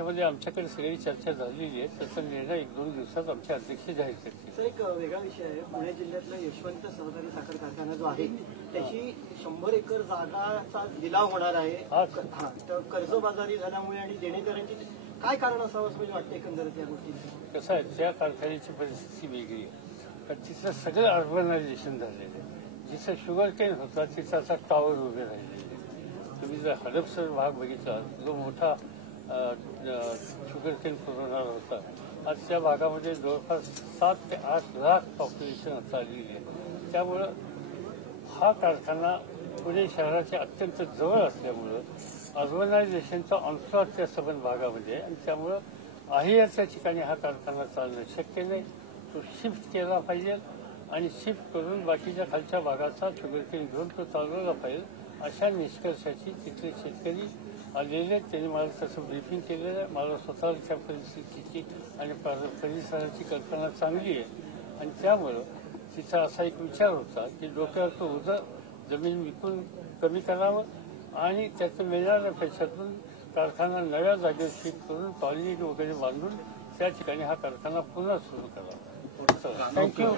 त्यामध्ये आमच्याकडे सगळी चर्चा झालेली आहे. त्याचा निर्णय 1-2 दिवसात आमचे अध्यक्ष जाहीर करतील. सर, एक वेगळा विषय आहे. पुणे जिल्ह्यातला यशवंत सहकारी साखर कारखाना जो आहे त्याची 100 एकर जागाचा लिलाव होणार आहे. तर कर्जबाजारी झाल्यामुळे आणि देणेकऱ्यांची काय कारण असावं असं म्हणजे वाटतं एकंदरीत या गोष्टीचं? कसं आहे, त्या कारखान्याची परिस्थिती वेगळी आहे. कारण तिचं सगळं अर्बनायझेशन झालेलं आहे. जिथं शुगर केन होता तिथं आता टॉवर उभे राहिलेले. तुम्ही जर हडपसर भाग बघितला, जो मोठा शुगर केन पुरवणारा होता, आज त्या भागामध्ये जवळपास 7 ते 8 लाख पॉप्युलेशन आता आलेली आहे. त्यामुळं हा कारखाना पुणे शहराच्या अत्यंत जवळ असल्यामुळं अर्बनायझेशनचा ऑनस्लॉट त्या सबंध भागामध्ये आहे आणि त्यामुळं आहेरच्या ठिकाणी हा कारखाना चालणं शक्य नाही. तो शिफ्ट केला पाहिजे आणि शिफ्ट करून बाकीच्या खालच्या भागाचा शुगरकेन घेऊन तो चालवला पाहिजे अशा निष्कर्षाची तिथले शेतकरी आलेले. त्यांनी मला तसं ब्रीफिंग केलेलं आहे. मला स्वतःच्या परिस्थितीची आणि परिसराची कल्पना चांगली आहे आणि त्यामुळं तिचा असा एक विचार होता की डोक्यावरचं ओझं जमीन विकून कमी करावं आणि त्यातून मिळणाऱ्या पैशातून कारखाना नव्या जागेवर शिफ्ट करून कॉलनी वगैरे बांधून त्या ठिकाणी हा कारखाना पुन्हा सुरू करावा. थँक्यू.